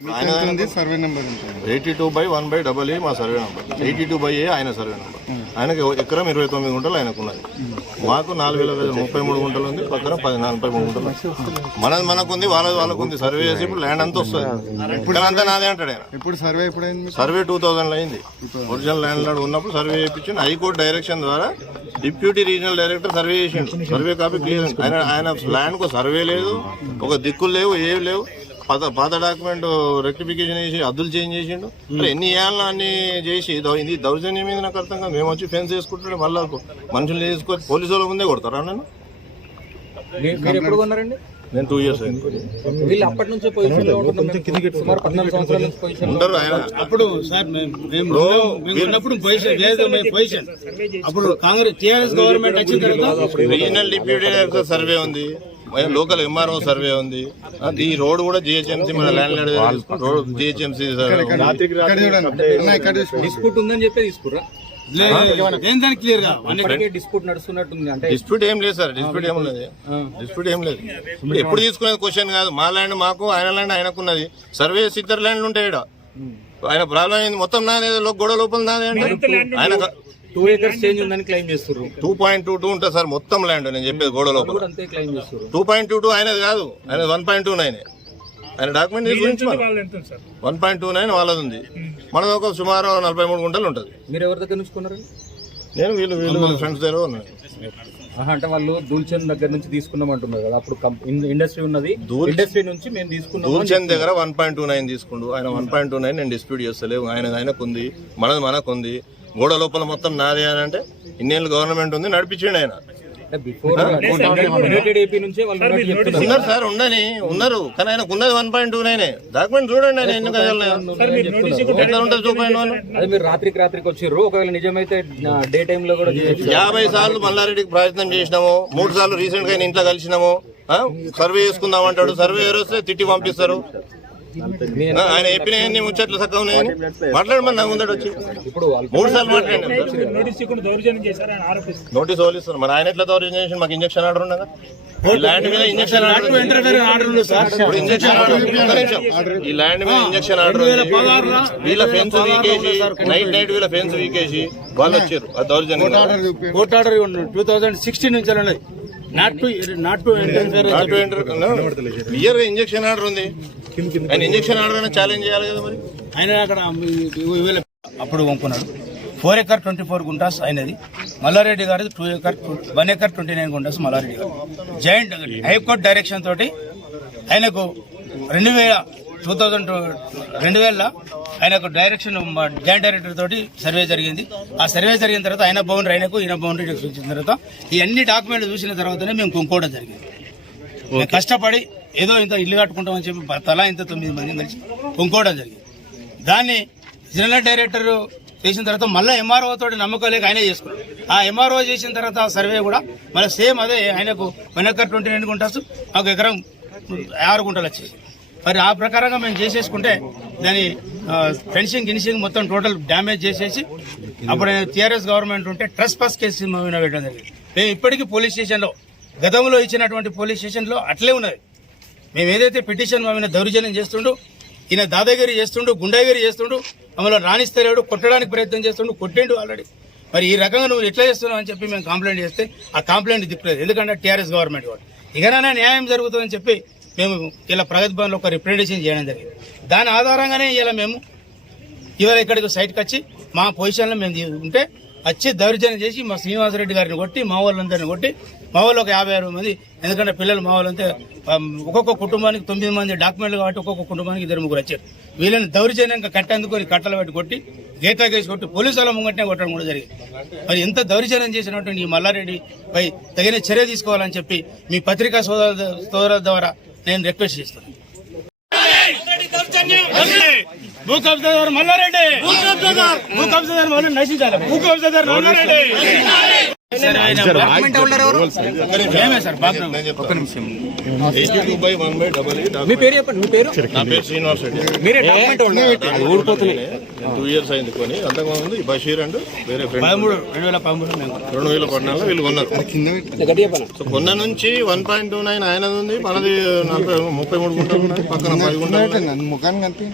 Survey number 82/1/E మా survey number 82/A ఆయన survey number. ఆయనకి ఎకరం 29 గుంటలు ఆయనకు ఉన్నది. మాకు 4033 గుంటలు ఉంది, పక్కన 43 గుంటలు. మనకుంది, వాళ్ళకు ఉంది. సర్వే చేసి ఇప్పుడు ల్యాండ్ అంతా వస్తుంది. ఇక్కడ అంతా నాదే అంటాడు ఆయన. ఇప్పుడు సర్వే 2000 అయింది. ఒరిజినల్ ల్యాండ్ లాడ్ ఉన్నప్పుడు సర్వే చేయించి హైకోర్టు డైరెక్షన్ ద్వారా డిప్యూటీ రీజనల్ డైరెక్టర్ సర్వే చేసిండు. Survey copy clear. ఆయన ల్యాండ్ కు సర్వే లేదు, ఒక దిక్కులు లేవు, ఏవి లేవు. పాత డాక్యుమెంట్ రెక్టిఫికేషన్ చేసి అద్దులు చేంజ్ చేసిండు. ఎన్ని ఏళ్ళ అన్ని చేసి ఇది దౌర్జన్యం మీద నాకు అర్థం కాదు. మేము వచ్చి ఫెన్స్ వేసుకుంటుంటే మళ్ళీ మనుషులు చేసుకొని పోలీసు వాళ్ళ ముందే కొడతారా నన్ను? నేను 2 years అయింది. ఉంటారు ఆయన. అప్పుడు సార్ పొజిషన్ అప్పుడు కాంగ్రెస్ టీఆర్ఎస్ గవర్నమెంట్ వచ్చిన తర్వాత రీజనల్ డిప్యూటీ డైరెక్టర్ సర్వే ఉంది, లోకల్ ఎంఆర్ఓ సర్వే ఉంది. ఈ రోడ్ కూడా జిహెచ్ఎంసీ మన ల్యాండ్ రోడ్ జిహెచ్ఎంసీ డిస్ప్యూట్ ఉందని చెప్పి తీసుకురా క్లియర్ గా డిస్ప్యూట్ నడుస్తున్నట్టుంది. అంటే డిస్ప్యూట్ ఏం లేదు సార్, డిస్ప్యూట్ ఏం లేదు. ఇప్పుడు ఎప్పుడు తీసుకునేది క్వశ్చన్ కాదు. మా ల్యాండ్ మాకు, ఆయన ల్యాండ్ ఆయనకున్నది. సర్వే ఇద్దరు ల్యాండ్లు ఉంటాయి ఇక్కడ. ఆయన ప్రాబ్లం ఏంది? మొత్తం నాదే, గొడవ లోపల నాదే అంటే ఆయన 2 acres చేంజ్ ఉందని క్లెయిమ్ చేస్తారు. 2.22 ఉంటుంది సార్ మొత్తం ల్యాండ్. నేను చెప్పేది గోడ లోపల 2.22 ఆయనది కాదు, ఆయన 1.29. ఆయన డాక్యుమెంట్ 1.29 వాళ్ళది ఉంది. మనది ఒక సుమారు 43 గుంటలు ఉంటుంది. మీరు ఎవరి దగ్గర నుంచుకున్నారు? నేను వీళ్ళు ఫ్రెండ్స్ దగ్గర ఉన్నాయి. అంటే వాళ్ళు దూల్చంద్ దగ్గర నుంచి తీసుకున్నామంటున్నారు కదా. అప్పుడు ఇండస్ట్రీ ఉన్నది, ఇండస్ట్రీ నుంచి మేము తీసుకున్నాం. దూల్చంద్ దగ్గర 1.29 తీసుకుండు ఆయన. 1.29 నేను డిస్ప్యూట్ చేస్తలేవు. ఆయనకు ఉంది, మనకు ఉంది. గోడ లోపల మొత్తం నాదే అని అంటే ఇన్నేళ్ళు గవర్నమెంట్ ఉంది, నడిపించండి ఆయన. ఉన్నారు సార్, ఉన్నారు. కానీ ఆయనకు ఉన్నది 1.29. డాక్యుమెంట్ చూడండి. ఆయన ఎందుకు ఎట్లా ఉంటుంది 2.1? రాత్రికి వచ్చారు. ఒకవేళ నిజమైతే డే టైమ్ లో కూడా 50 సార్లు మల్లారెడ్డికి ప్రయత్నం చేసినాము. 3 సార్లు రీసెంట్ గా ఆయన ఇంట్లో కలిసినాము. సర్వే చేసుకుందాం అంటాడు. సర్వే వస్తే తిట్టి పంపిస్తారు. ఆయన చెప్పిన ముచ్చట్లు చక్కగా ఉన్నాయని మాట్లాడమని నాకు ముందట వచ్చి 3 సార్లు మాట్లాడాను. నోటీస్ ఓలిస్తారు. మరి ఆయన ఎట్లా దౌర్జన్యం చేసి మాకు ఇంజక్షన్ ఆర్డర్ ఉండగా ల్యాండ్ మీద ఇంజక్షన్ ఆర్డర్ ఈ ల్యాండ్ మీద ఇంజక్షన్ ఆర్డర్ వీళ్ళ ఫెన్స్ వీకేసి నైట్ వీళ్ళ ఫెన్స్ వీకేసి వాళ్ళు వచ్చారు. అది దౌర్జన్యం. కోర్టు ఆర్డర్ 2016 నుంచి క్లియర్ గా ఇంజక్షన్ ఆర్డర్ ఉంది. ఆయన ఇంజక్షన్ ఆర్డర్ అయినా ఛాలెంజ్ చేయాలి కదా. మరి ఆయన అక్కడ అప్పుడు వంపుకున్నాడు. 4 acres 24 గుంటాస్ అయినది. మల్లారెడ్డి గారి 1 acre 29 గుంటాస్ మల్లారెడ్డి గారు. జాయింట్ హైకోర్టు డైరెక్షన్ తోటి ఆయనకు 2000 ఆయనకు డైరెక్షన్ జాయింట్ డైరెక్టర్ తోటి సర్వే జరిగింది. ఆ సర్వే జరిగిన తర్వాత ఆయన బౌండరీ ఆయనకు, ఈయన బౌండరీ చూసిన తర్వాత ఈ అన్ని డాక్యుమెంట్లు చూసిన తర్వాతనే మేము కొనుక్కోవడం జరిగింది. మేము కష్టపడి ఏదో ఇంత ఇల్లు కట్టుకుంటామని చెప్పి తలా ఇంత 9 మంది కలిసి కొనుక్కోవడం జరిగింది. దాన్ని జనరల్ డైరెక్టర్ చేసిన తర్వాత మళ్ళీ ఎంఆర్ఓ తోటి నమ్మకం లేక ఆయనే చేసుకున్నాడు. ఆ ఎంఆర్ఓ చేసిన తర్వాత సర్వే కూడా మళ్ళీ సేమ్ అదే. ఆయనకు 1 acre 29 గుంటాసు, మాకు ఎకరం 6 గుంటలు వచ్చేసి. మరి ఆ ప్రకారంగా మేము చేసేసుకుంటే దాని ఫెన్సింగ్ గిన్సింగ్ మొత్తం టోటల్ డ్యామేజ్ చేసేసి అప్పుడు టీఆర్ఎస్ గవర్నమెంట్ ఉంటే ట్రస్ట్ పాస్ కేసు పెట్టడం జరిగింది. మేము ఇప్పటికీ పోలీస్ స్టేషన్లో గతంలో ఇచ్చినటువంటి పోలీస్ స్టేషన్లో అట్లే ఉన్నది. మేము ఏదైతే పిటిషన్ మమ్మల్ని దౌర్జన్యం చేస్తుండో, ఈయన దాదాగిరి చేస్తుండు, గుండాగిరి చేస్తుండు, మమ్మల్ని రాణిస్తలేడు, కొట్టడానికి ప్రయత్నం చేస్తుండు, కొట్టిండు ఆల్రెడీ. మరి ఈ రకంగా నువ్వు ఎట్లా చేస్తున్నావు అని చెప్పి మేము కంప్లైంట్ చేస్తే ఆ కంప్లైంట్ దిక్కులేదు. ఎందుకంటే టీఆర్ఎస్ గవర్నమెంట్ వాడు ఇకనైనా న్యాయం జరుగుతుందని చెప్పి మేము ఇలా ప్రగతి భవన్లో ఒక రిప్రజెంటేషన్ చేయడం జరిగింది. దాని ఆధారంగానే ఇలా మేము ఇవాళ ఇక్కడికి సైట్కి వచ్చి మా పొజిషన్లో మేము ఉంటే వచ్చి దౌర్జన్యం చేసి మా శ్రీనివాసరెడ్డి గారిని కొట్టి, మా వాళ్ళందరినీ కొట్టి, మా వాళ్ళు ఒక 50-60 మంది, ఎందుకంటే పిల్లలు మా వాళ్ళంతా ఒక్కొక్క కుటుంబానికి 9 మంది డాక్యుమెంట్లు కాబట్టి ఒక్కొక్క కుటుంబానికి 2-3 వచ్చారు. వీళ్ళని దౌర్జన్యంగా కట్టేందుకొని కట్టలు పెట్టి కొట్టి, గేట్లా కేసి కొట్టి, పోలీసు వాళ్ళ ముంగట్నే కొట్టడం కూడా జరిగింది. మరి ఎంత దౌర్జన్యం చేసినటువంటి ఈ మల్లారెడ్డిపై తగిన చర్య తీసుకోవాలని చెప్పి మీ పత్రికా సోదరుల ద్వారా నేను రిక్వెస్ట్ చేస్తున్నాను. భూ కబ్జాదారు మల్లారెడ్డి, భూ కబ్జాదారు నశించాలి. భూ కబ్జాదారు మల్లారెడ్డి. మేమే సార్ బాగా నేను చెప్తాను. 82/1/E. మీ పేరు చెప్పండి, మీ పేరు. నా పేరు శ్రీనివాస్ రెడ్డి. మీరే డాక్యుమెంట్ ఊడిపోతున్నాయి. 2 years అయింది కొని. అంతకుముందు ఈ బషీర్ అండ్ వేరే ఫ్రెండ్ 2013 మేము 2014లో వీళ్ళు కొన్నారు. గట్టి చెప్పండి. సో కొన్న నుంచి 1.29 ఆయనది ఉంది, మనది 33 గుంటలు ఉన్నాయి, పక్కన 10 గుంటలు ఉన్నాయి. ముఖాన్ని కనిపి